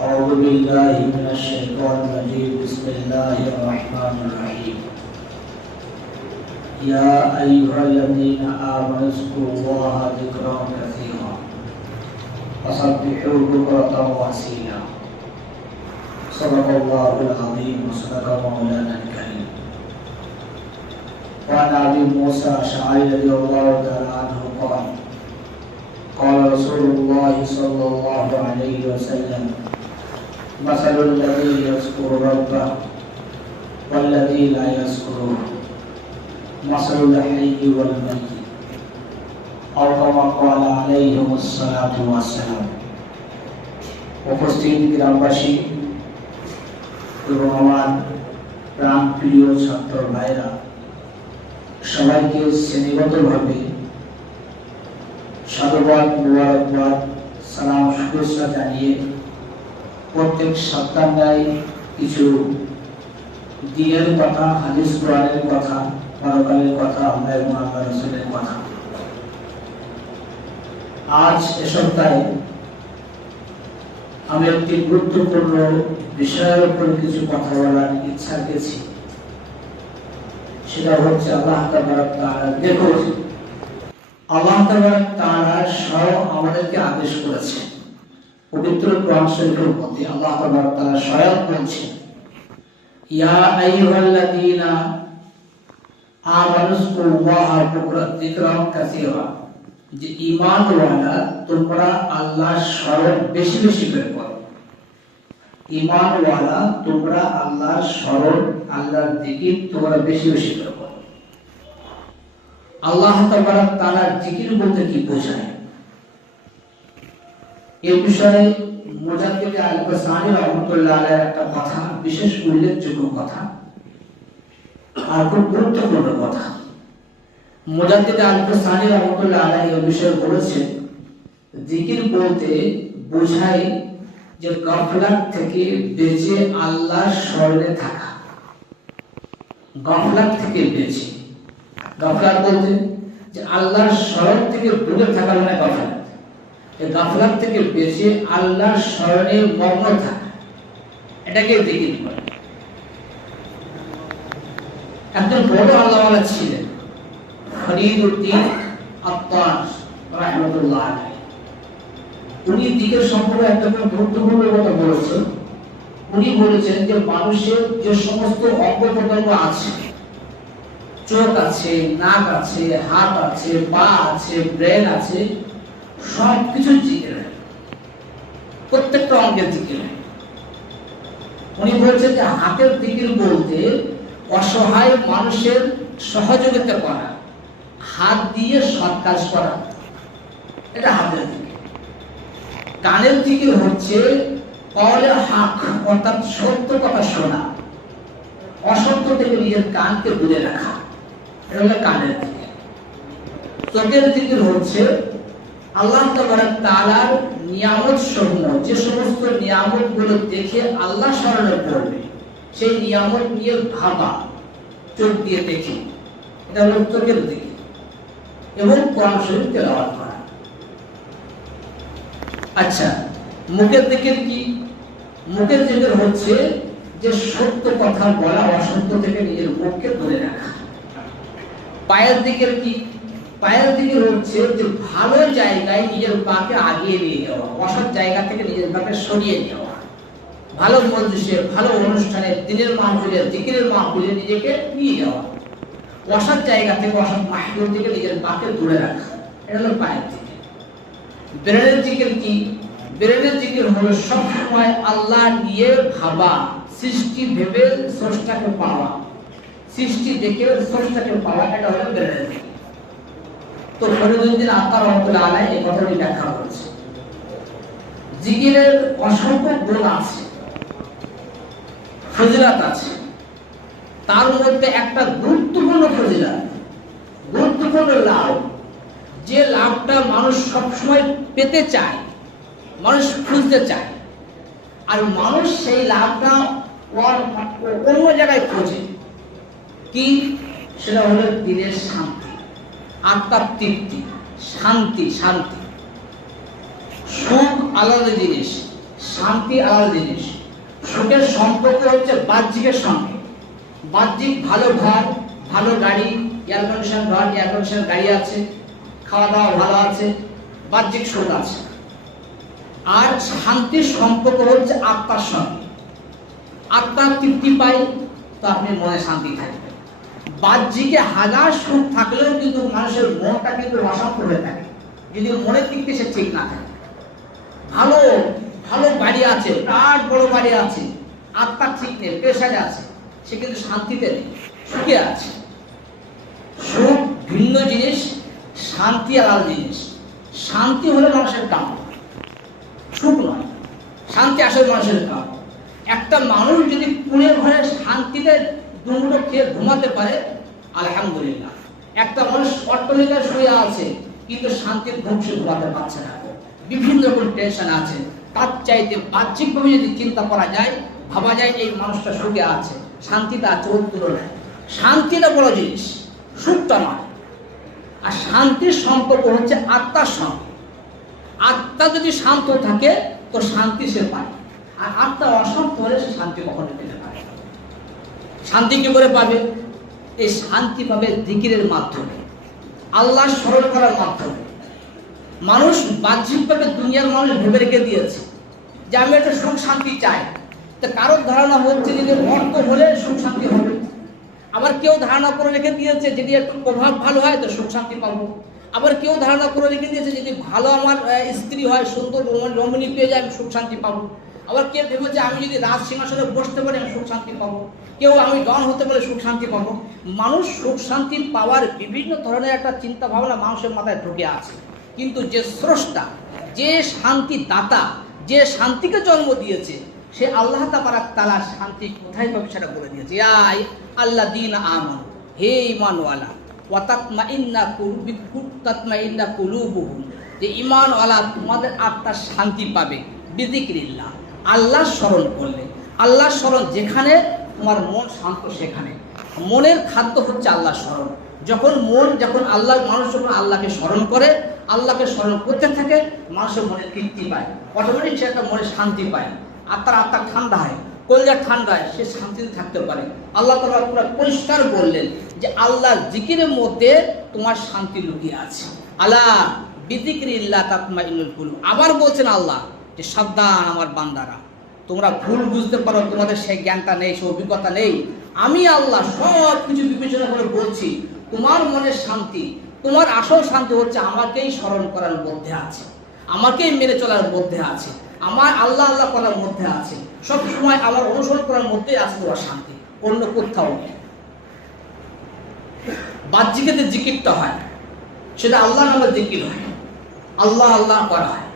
أعوذ بالله من الشيطان الرجيم. بسم الله الرحمن الرحيم. يا أيها الذين آمنوا اذكروا الله ذكرا كثيرا. وسبحوه بكرة وأصيلا. صدق الله العظيم وصدق مولانا الكريم. وعن أبي موسى الأشعري رضي الله تعالى عنه قال قال رسول الله صلى الله عليه وسلم مثل الذي يذكر ربه والذي لا يذكره مثل الحي والميت أو كما قال عليهم الصلاة والسلام উপস্থিত গ্রামবাসী এবং আমার প্রাণ প্রিয় ছাত্র ভাইরা সবাইকে শ্রেণীগতভাবে সাধুবাদ মুবারকবাদ সালাম শুভেচ্ছা জানিয়ে প্রত্যেক সপ্তাহে কিছু দিনের কথা, হাদিস কোরআনের কথা, পরকালের কথা, আমরা এবং রসুলের কথা। আজ এ সপ্তাহে আমি একটি গুরুত্বপূর্ণ বিষয়ের উপর কিছু কথা বলার ইচ্ছা পেয়েছি সেটা হচ্ছে আল্লাহ তাবারক তাআলা দেখুন আল্লাহ তাআলা স্বয়ং আমাদেরকে আদেশ করেছেন। পবিত্র কোরআন শরীফের মধ্যে আল্লাহ তাআলা স্বয়ং বলছেন ইয়া কাসীরা। যে ঈমানওয়ালা তোমরা আল্লাহর স্মরণ বেশি বেশি করে করো। ঈমানওয়ালা তোমরা আল্লাহর স্মরণ আল্লাহর জিকির তোমরা বেশি বেশি করে করো। আল্লাহ তাবারক জিকির বলতে কি বোঝায়? এই বিষয়ে মুজাদ্দিদ আল-কাসানি রাহমাতুল্লাহ আলাইহির একটা কথা, বিশেষ উল্লেখযোগ্য কথা আর খুব গুরুত্বপূর্ণ কথা। মুজাদ্দিদ আল-কাসানি রাহমাতুল্লাহ আলাইহি এই বিষয়ে বলেছেন, জিকির বলতে বোঝায় যে গফলাত থেকে বেঁচে আল্লাহর স্মরণে থাকা। গফলাত থেকে বেঁচে। গফলাত বলতে যে আল্লাহর স্মরণ থেকে দূরে থাকা মানে গফলাত। গাফলাত থেকে বেঁচে আল্লাহর স্মরণে মগ্ন এটাকে জিকির করে। একজন বড় ছিলেন উনি দিকের সম্পর্কে একটা গুরুত্বপূর্ণ কথা বলেছেন। উনি বলেছেন যে মানুষের যে সমস্ত অঙ্গ প্রত্যঙ্গ আছে, চোখ আছে, নাক আছে, হাত আছে, পা আছে, ব্রেন আছে সব কিছু জিকির প্রত্যেকটা অঙ্গের জিকির উনি বলছেন যে হাতের দিকির বলতে অসহায় মানুষের সহযোগিতা করা, হাত দিয়ে সৎ কাজ করা, এটা হাতের দিকে কানের দিকে হচ্ছে কলে হাক, অর্থাৎ সত্য কথা শোনা। অসত্য থেকে নিজের কানকে দূরে রাখা। এটা হলো কানের দিকে চোখের দিকে হচ্ছে আল্লাহ তাআলার নিয়ামত সমূহ যে সমস্ত নিয়ামতগুলো দেখে আল্লাহ স্মরণে পড়বে, সেই নিয়ামত নিয়ে ভাবা, চোখ দিয়ে এটা চোখের দিকে এবং কোরআন করা। আচ্ছা মুখের দিকে কি? মুখের দিকে হচ্ছে যে সত্য কথা বলা অসত্য থেকে নিজের মুখকে ধরে রাখা। পায়ের দিকের কি? পায়ের দিকে হচ্ছে যে ভালো জায়গায় নিজের পাকে আগিয়ে নিয়ে যাওয়া অসৎ জায়গা থেকে নিজের পাকে সরিয়ে নেওয়া। ভালো মজলিসে ভালো অনুষ্ঠানে, দিনের মাহফিলে দিকের মাহফিলে নিজেকে নিয়ে যাওয়া। অসৎ জায়গা থেকে অসৎ মাহফিল থেকে নিজের পাকে দূরে রাখা, এটা হলো পায়ের দিকে। ব্রেনের দিকের কি? ব্রেনের দিকের হলো সবসময় আল্লাহ নিয়ে ভাবা, সৃষ্টি ভেবে স্রষ্টাকে পাওয়া। সৃষ্টি দেখে স্রষ্টাকে পাওয়া, এটা হলো ব্রেনের তো ফরিদুদ্দিন আত্মার রহমতুল্লাহ আলাই এই কথাটি ব্যাখ্যা করেছে। জিকিরের অসংখ্য গুণ আছে, ফজিলাত আছে। তার মধ্যে একটা গুরুত্বপূর্ণ ফজিলাত, গুরুত্বপূর্ণ লাভ। যে লাভটা মানুষ সবসময় পেতে চায়, মানুষ খুঁজতে চায়, আর মানুষ সেই লাভটা অন্য জায়গায় খোঁজে। কি? সেটা হলো দিনের শান্তি। আত্মার তৃপ্তি, শান্তি শান্তি। সুখ আলাদা জিনিস, শান্তি আলাদা জিনিস। সুখের সম্পর্ক হচ্ছে বাহ্যিকের সঙ্গে। বাহ্যিক ভালো ঘর, ভালো গাড়ি এয়ার কন্ডিশন ঘর এয়ার কন্ডিশন গাড়ি আছে, খাওয়া দাওয়া ভালো আছে, বাহ্যিক সুখ আছে। আর শান্তির সম্পর্ক হচ্ছে আত্মার সঙ্গে। আত্মার তৃপ্তি পাই, তো আপনি মনে শান্তি থাকবে বাহ্যিকে হাজার সুখ থাকলেও কিন্তু মানুষের মনটা কিন্তু অশান্ত হয়ে থাকে। যদি মনের দিক থেকে সে ঠিক না থাকে। ভালো ভালো বাড়ি আছে, বিরাট বড় বাড়ি আছে, আত্মা ঠিক নেই পেশায় আছে, সে কিন্তু শান্তিতে নেই, সুখে আছে। সুখ ভিন্ন জিনিস, শান্তি আলাদা জিনিস। শান্তি হলো মানুষের কাম সুখ নয়। শান্তি আসলে মানুষের কাম একটা মানুষ যদি পুড়ে ঘরে শান্তিতে দুমুটো খেয়ে ঘুমাতে পারে? আলহামদুলিল্লাহ। একটা মানুষ অট্টলিকায় শুয়ে আছে, কিন্তু শান্তির ঘুম সে ঘুমাতে পারছে না। বিভিন্ন রকম টেনশন আছে। তার চাইতে বাহ্যিকভাবে যদি চিন্তা করা যায়, ভাবা যায় এই মানুষটা সুখে আছে শান্তিতে আছে ওর তুলনায়। শান্তিটা বড় জিনিস, সুখটা নয়। আর শান্তির সম্পর্ক হচ্ছে আত্মার সঙ্গে আত্মা যদি শান্ত থাকে, তো শান্তি সে পায়। আর আত্মা অশান্ত হলে সে শান্তি কখনো না। শান্তি কি করে পাবে? এই শান্তি পাবে দিকিরের মাধ্যমে। আল্লাহ স্মরণ করার মাধ্যমে। মানুষ বাহ্যিকভাবে দুনিয়ার মানুষ ভেবে রেখে দিয়েছে যে আমি একটা সুখ শান্তি চাই। তো কারোর ধারণা হচ্ছে যে অর্থ হলে সুখ শান্তি হবে। আবার কেউ ধারণা করে রেখে দিয়েছে, যদি একটু প্রভাব ভালো হয় তো সুখ শান্তি পাবো। আবার কেউ ধারণা করে রেখে দিয়েছে, যদি ভালো আমার স্ত্রী হয়, সুন্দর রমণ- পেয়ে যায়, আমি সুখ শান্তি পাবো। আবার কেউ ভেবেছে আমি যদি রাজ সিংহাসনে বসতে পারি, আমি সুখ শান্তি পাবো। কেউ আমি ডন হতে পারে সুখ শান্তি পাবো। মানুষ সুখ শান্তি পাওয়ার বিভিন্ন ধরনের একটা চিন্তা ভাবনা মানুষের মাথায় ঢুকে আছে। কিন্তু যে স্রষ্টা, যে শান্তি দাতা যে শান্তিকে জন্ম দিয়েছে, সে আল্লাহ তাবারাক তালা শান্তি কোথায় পাবে সেটা বলে দিয়েছে। আই আল্লাহ দিন আমন, হে ইমানওয়ালা ওয়াতাতমা ইন্না কুলুবি তাতমা ইন্না কুলুবুহুম, যে ইমানওয়ালা তোমাদের আত্মার শান্তি পাবে বিদিক্রিল্লাহ আল্লাহ স্মরণ করলে। আল্লাহ স্মরণ যেখানে তোমার মন শান্ত সেখানে। মনের খাদ্য হচ্ছে আল্লাহ স্মরণ। যখন মন, যখন আল্লাহ, মানুষ যখন আল্লাহকে স্মরণ করে, আল্লাহকে স্মরণ করতে থাকে, মানুষের মনে তৃপ্তি পায়। অটোমেটিক সে একটা মনে শান্তি পায়। আত্মার আত্মা ঠান্ডা হয়। কলজা ঠান্ডা হয়, সে শান্তিতে থাকতে পারে। আল্লাহ তালা পুরো পরিষ্কার বললেন যে, আল্লাহ জিকিরের মধ্যে তোমার শান্তি লুকিয়ে আছে। আল্লাহ বিদিক্রি ইল্লা তাতমা কুলুব। আবার বলছেন আল্লাহ যে, সাবধান আমার বান্দারা। তোমরা ভুল বুঝতে পারো, তোমাদের সেই জ্ঞানটা নেই, সেই অভিজ্ঞতা নেই। আমি আল্লাহ সব কিছু বিবেচনা করে বলছি, তোমার মনের শান্তি, তোমার আসল শান্তি হচ্ছে আমাকেই স্মরণ করার মধ্যে আছে। আমাকেই মেনে চলার মধ্যে আছে। আমার আল্লাহ আল্লাহ করার মধ্যে আছে। সব সময় আমার অনুসরণ করার মধ্যেই আছে তোমার শান্তি, অন্য কোথাও নেই। বাহ্যিকে যে জিকিরটা হয়, সেটা আল্লাহ নামের জিকির হয়। আল্লাহ আল্লাহ করা হয়।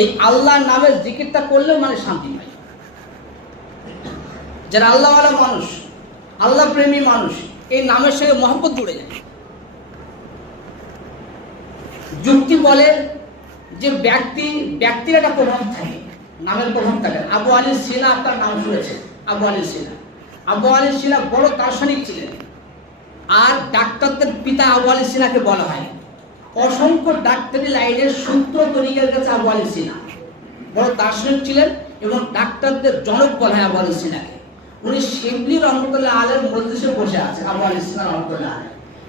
এই আল্লাহ নামের জিকিরটা করলেও মানে শান্তি পায় যারা আল্লাহওয়ালা মানুষ আল্লাহ প্রেমী মানুষ, এই নামের সঙ্গে মহব্বত জুড়ে যায়। যুক্তি বলে যে ব্যক্তি, ব্যক্তির একটা প্রভাব থাকে, নামের প্রভাব থাকে। আবু আলী সিনা আপনার নাম শুনেছেন, আবু আলী সিনা। আবু আলী সিনা বড় দার্শনিক ছিলেন। আর ডাক্তারদের পিতা আবু আলী সিনাকে বলা হয়। অসংখ্য ডাক্তারি লাইনের সূত্র তরিকের কাছে আবু আলী সিনা বড় দার্শনিক ছিলেন এবং ডাক্তারদের জনক বলা হয় আবু সিনাকে উনি শিবলি রহমতুল্লাহ আলের মজলিসে বসে আছে আবু আলী সিনা রহমতুল্লাহ আলী।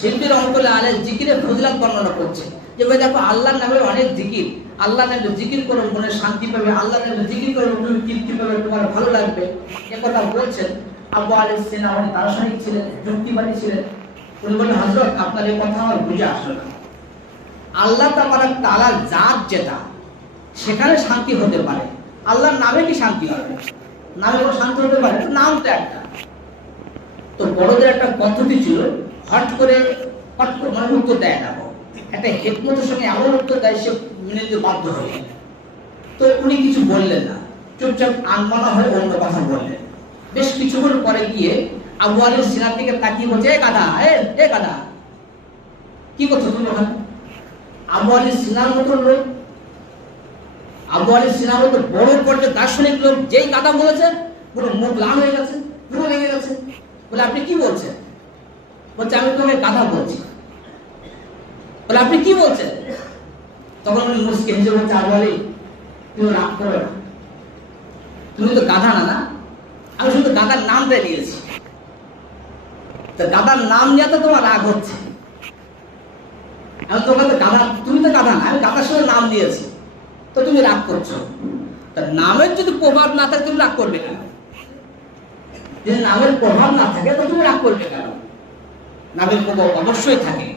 শিল্পী রহমতুল্লাহ আলের জিকিরে ফজিলাত বর্ণনা করছে যে ভাই দেখো, আল্লাহর নামে অনেক জিকির। আল্লাহ নামে জিকির করো মনে শান্তি পাবে। আল্লাহ নামে জিকির করো তুমি তৃপ্তি পাবে, তোমার ভালো লাগবে। এ কথা বলছেন আবু আলী সিনা উনি দার্শনিক ছিলেন, যুক্তিবাদী ছিলেন। উনি বললেন হজরত আপনার এই কথা আমার বুঝে আসলো না। আল্লাহ তাবারাক তাআলার জাত যেটা, সেখানে শান্তি হতে পারে। আল্লাহর নামে কি শান্তি হবে? নামে কোনো শান্তি হতে পারে? নাম তো একটা। তো বড়দের একটা পদ্ধতি ছিল হট করে হট করে মানে উত্তর দেয় না। একটা হেকমতের সঙ্গে এমন উত্তর দেয়, সে মেনে নিতে বাধ্য হয়ে। তো উনি কিছু বললেন না। চুপচাপ আনমানা হয়ে অন্য কথা বললেন। বেশ কিছুক্ষণ পরে গিয়ে আবু আলীর সিনার দিকে তাকিয়ে বলছে, এ গাধা, এ এ গাধা। কি করছ তুমি ওখানে? আবু আলী সিনার মতো লোক আবু আলী সিনার মতো বড় পর্যায়ে দার্শনিক লোক যেই গাধা বলেছে, পুরো মুখ লাল হয়ে গেছে, পুরো লেগে গেছে। বলে, আপনি কি বলছেন? বলছে, আমি তোমাকে গাধা বলছি। বলে, আপনি কি বলছেন? তখন উনি মুসকে হেসে বলছে আবু আলী তুমি রাগ করো না। তুমি তো গাধা না না? আমি শুধু গাধার নামটা নিয়েছি তো গাধার নাম নিয়ে তো তোমার রাগ হচ্ছে। তোমার তো গাধা, তুমি তো গাধা না, আমি গাধার সঙ্গে নাম দিয়েছি। তো তুমি রাগ করছ। নামের যদি প্রভাব না থাকে, তুমি রাগ করবে কেন? যদি নামের প্রভাব না থাকে, তো তুমি রাগ করবে কেন? নামের প্রভাব অবশ্যই থাকে।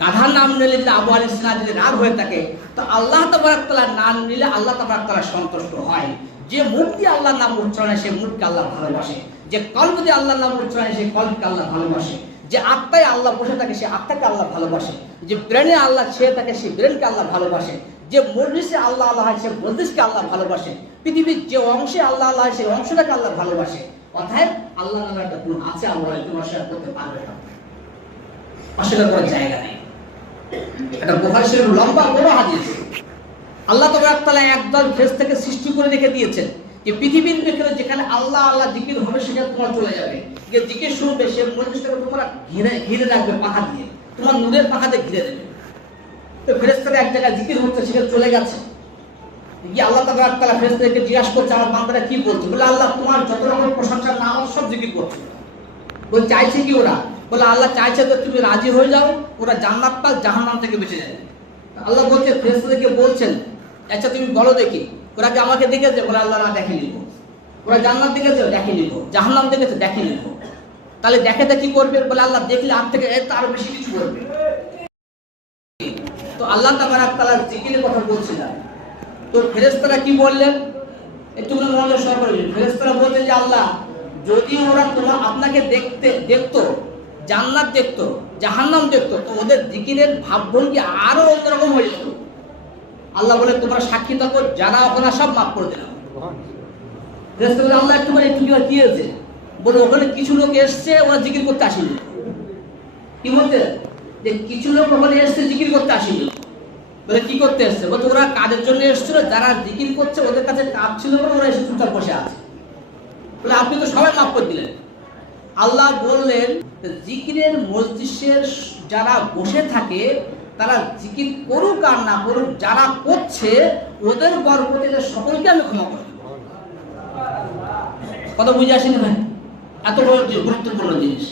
গাধার নাম নিলে যদি আবু আলী যদি রাগ হয়ে থাকে, তো আল্লাহ তবরাকালার নাম নিলে আল্লাহ তবরাকালা সন্তুষ্ট হয়। যে মুক্তি আল্লাহর নাম উচ্চারণে, সে মুখকে আল্লাহ ভালোবাসে। যে কল্প দিয়ে আল্লাহর নাম উচ্চারণে, সে কল্পকে আল্লাহ ভালোবাসে। যে আত্মায় আল্লাহ বসে থাকে, সে আত্মাকে আল্লাহ ভালোবাসে। যে ব্রেনে আল্লাহ ছেয়ে থাকে সে ব্রেনকে আল্লাহ ভালোবাসে। যে মজলিসে আল্লাহ আল্লাহ হয়, সে মজলিসকে আল্লাহ ভালোবাসে। পৃথিবীর যে অংশে আল্লাহ আল্লাহ হয়, সেই অংশটাকে আল্লাহ ভালোবাসে। অর্থাৎ আল্লাহ আল্লাহ একটা গুণ আছে আমরা তুমি অস্বীকার করতে পারবে না। অস্বীকার করার জায়গা নেই। শরীফ লম্বা বড় আল্লাহ তাআলা একদল ফেস থেকে সৃষ্টি করে রেখে দিয়েছেন যে পৃথিবীর যেখানে আল্লাহ আল্লাহ জিকির হবে, সেখানে তোমার চলে যাবে। যে জিকির শুনবে, সে মজলিসটাকে তোমরা ঘিরে ঘিরে রাখবে পাখা দিয়ে। তোমার নূরের পাখাতে ঘিরে দেবে। তো ফেরেস্তারা এক জায়গায় জিকির হচ্ছে সেখানে চলে গেছে। গিয়ে আল্লাহ তাআলা তাআলা ফেরেস্তাদেরকে জিজ্ঞাসা করছে, আমার বান্দারা কি বলছে? বলে, আল্লাহ তোমার যত রকম প্রশংসার নাম আছে সব জিকির করছে। বলে, চাইছে কি ওরা? বলে, আল্লাহ চাইছে তো তুমি রাজি হয়ে যাও, ওরা জান্নাত পাক জাহান্নাম থেকে বেঁচে যায় আল্লাহ বলছে, ফেরেশতাদেরকে বলছেন আচ্ছা তুমি বলো দেখি, ওরা কি আমাকে দেখেছে? বলে, আল্লাহ না দেখে নিব। ওরা জান্নাত দেখেছে, দেখে নিব। জাহান্নাম দেখেছে, দেখে নিব। তাহলে দেখে কি করবে বলে আল্লাহ দেখলে আর থেকে আরও বেশি কিছু করবে। তো আল্লাহ তাবারাক তাআলার জিকিরের কথা বলছিলাম তো ফেরেশতারা কি বললেন? একটু মনোযোগ সহকারে ফেরেশতারা বলতেন যে আল্লাহ যদি ওরা তোমার আপনাকে দেখতে দেখতো জান্নাত দেখতো জাহান্নাম দেখতো তো ওদের জিকিরের ভাবভঙ্গি আরও অন্যরকম হয়ে যেত। আল্লাহ বলে তোমরা সাক্ষী থাকো যারা ওখানে সব মাফ করে দিলাম। আল্লাহ একটু একটু কি দিয়েছে বলে, ওখানে কিছু লোক এসছে, ওরা জিকির করতে আসেনি। কি বলতে? যে কিছু লোক ওখানে এসছে, জিকির করতে আসেনি। বলে, কি করতে এসছে? বলতে, ওরা কাজের জন্য এসেছিল, যারা জিকির করছে, ওদের কাছে কাজ ছিল বলে ওরা এসে চুপচাপ বসে আছে। বলে, আপনি তো সবাই মাফ করে দিলেন। আল্লাহ বললেন, জিকিরের মসজিদের যারা বসে থাকে, তারা জিকির করুক আর না করুক, যারা করছে, ওদের বরকতিতে সকলকে আমি ক্ষমা করে কথা বুঝে আসেনি ভাই? এত বড় গুরুত্বপূর্ণ জিনিস।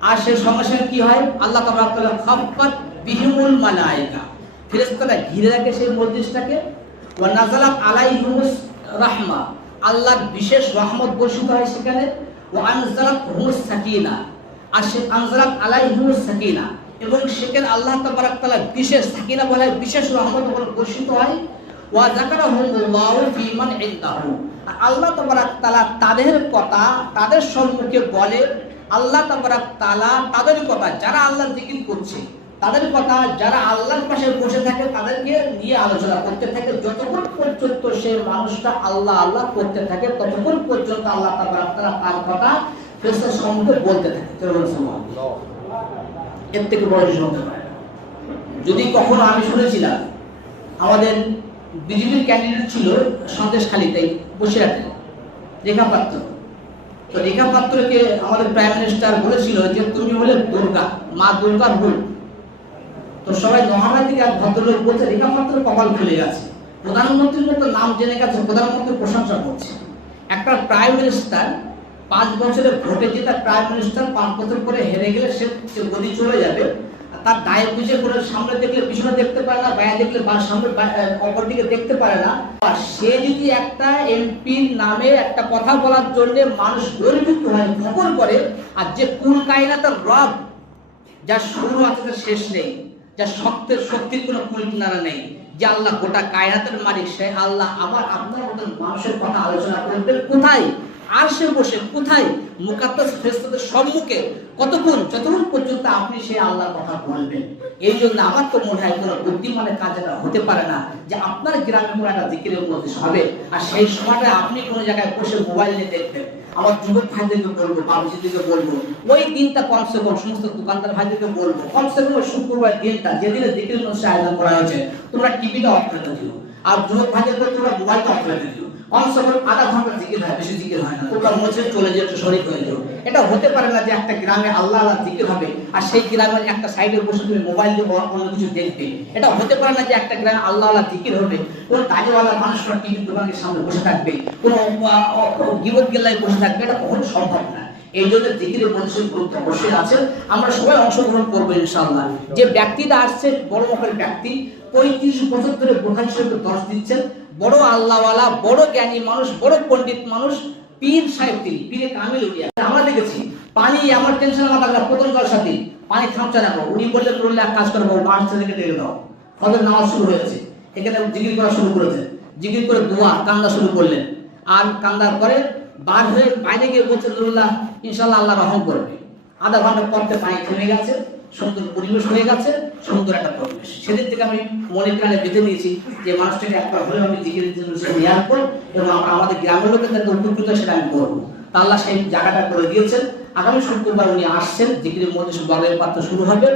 আর সে সঙ্গে সঙ্গে কি হয়? আল্লাহ তাআলা খাফাত বিহিমুল মালাইকা ফেরেশতারা ঘিরে রাখে সেই মসজিদটাকে ওয়া নাজালাত আলাইহিমুস রাহমা। আল্লাহর বিশেষ রহমত বর্ষিত হয় সেখানে। ও আনজালাত হুমুস সাকিনা। আর সে আনজালাত আলাইহিমুস সাকিনা। এবং সেখানে আল্লাহ তাবারাক বিশেষ সাকিনা বলা বিশেষ রহমত বর্ষিত হয়। ওয়া যাকারাহুমুল্লাহু ফি মান ইনদাহু আল্লাহ তাবারাক তাআলা তাদের কথা তাদের সম্মুখে বলে, আল্লাহ তাবারাক তাআলা তাদের কথা যারা আল্লাহর জিকির করছে, তাদের কথা যারা আল্লাহর পাশে বসে থাকে, তাদেরকে নিয়ে আলোচনা করতে থাকে। যতক্ষণ পর্যন্ত সে মানুষটা আল্লাহ আল্লাহ করতে থাকে, ততক্ষণ পর্যন্ত আল্লাহ তাবারাক তাআলা তার কথা ফেরেশতার সম্মুখে বলতে থাকে। এর থেকে বড় যদি কখনো আমি শুনেছিলাম, আমাদের বিজেপির ক্যান্ডিডেট ছিল সন্দেশখালীতেই বসিরহাটে রেখা পাত্র। তো রেখা পাত্রকে আমাদের প্রাইম মিনিস্টার বলেছিল যে, তুমি হলে দুর্গা, মা দুর্গার রূপ। তো সবাই মহারাজ থেকে এক ভদ্রলোক বলছে, রেখা পাত্র কপাল খুলে গেছে। প্রধানমন্ত্রীর মতো নাম জেনে গেছে প্রধানমন্ত্রী প্রশংসা করছে। একটা প্রাইম মিনিস্টার পাঁচ বছরের ভোটে জেতা প্রাইম মিনিস্টার পাঁচ বছর পরে হেরে গেলে সে গদি চলে যাবে। তার বুঝে করে সামনে দেখলে, পিছনে দেখতে পারে না, বাইরে দেখলে বা সামনে অপর দিকে দেখতে পারে না। আর সে যদি একটা এমপির নামে একটা কথা বলার জন্য মানুষ গর্বিত হয় ফকর করে, আর যে কুল কায়নাতের রব যা শুরু আছে শেষ নেই যা শক্তের শক্তির কোনো কুল কিনারা নেই, যে আল্লাহ গোটা কায়নাতের মালিক, সে আল্লাহ আবার আপনার মতন মানুষের কথা আলোচনা করবেন। কোথায়? আর সে বসে কোথায়? মুকাদ্দাস ফেরেশতাদের সম্মুখে কতক্ষণ? যতক্ষণ পর্যন্ত আপনি সে আল্লাহর কথা বলবেন। এই জন্য আমার তো মনে হয় কোনো বুদ্ধিমানের কাজ এটা হতে পারে না যে আপনার গ্রামে কোনো একটা জিকিরের মধ্যে হবে। আর সেই সময়টা আপনি কোনো জায়গায় বসে মোবাইল নিয়ে দেখবেন। আমার যুবক ভাইদেরকে বলব, বাবুজিদেরকে বলব, ওই দিনটা কমসে কম সমস্ত দোকানদার ভাইদেরকে বলব কমসে কম ওই শুক্রবার দিনটা যেদিনে জিকির অনুষ্ঠান আয়োজন করা হয়েছে, তোমরা টিভিটা অফ করে দিও। আর যুবক ভাইদের করে তোমরা মোবাইলটা অফ করে দিও। আধা ঘণ্টা জিকির হয়, বেশি জিকির হয় না। মসজিদ চলে একটু শরীর হয়ে এটা হতে পারে না যে একটা গ্রামে আল্লাহ আল্লাহ জিকির হবে, আর সেই গ্রামের একটা বসে তুমি মোবাইল দিয়ে অন্য কিছু দেখবে। এটা হতে পারে না যে একটা গ্রামে আল্লাহ আল্লাহ জিকির হবে, কোন মানুষরা টিভি দোকানের সামনে বসে থাকবে, কোন গিবত বসে থাকবে, এটা কখনো সম্ভব না। এই জন্য জিকিরের মধ্যে গুরুত্ব আছে। আমরা সবাই অংশগ্রহণ করব ইনশাআল্লাহ। যে ব্যক্তিটা আসছে, বড় ব্যক্তি, পঁয়ত্রিশ ধরে বোখারি শরীফে দর্শ দিচ্ছেন বড় আল্লাহওয়ালা, বড় জ্ঞানী মানুষ, বড় পণ্ডিত মানুষ, পীর সাহেব তিনি, পীরে কামিল উনি আমরা দেখেছি, পানি, আমার টেনশন আমার লাগল প্রথম জল সাথে? পানি থামছে না। উনি বললে এক কাজ করব মাছ থেকে টেনে দাও। ফজর নামাজ শুরু হয়েছে। এখানে জিগির করা শুরু করেছে। জিগির করে দোয়া, কান্দা শুরু করলেন। আর কান্দার পরে বার হয়ে বাইরে গিয়ে বলছে ইনশাল্লাহ আল্লাহ রহম করবে। আধা ঘণ্টা পরতে পানি থেমে গেছে। সুন্দর পরিবেশ হয়ে গেছে, সুন্দর একটা পরিবেশ। সেদিক থেকে আমি মনে প্রাণে বেঁধে নিয়েছি যে মানুষটাকে একটা হয়ে আমি জিকিরের জন্য নিয়ে আসব এবং আমাদের গ্রামের লোকের তাদের উপকৃত সেটা আমি করব। তাহলে সেই জায়গাটা করে দিয়েছেন। আগামী শুক্রবার উনি আসছেন, জিকিরের মধ্যে বলের পাত্র শুরু হবে।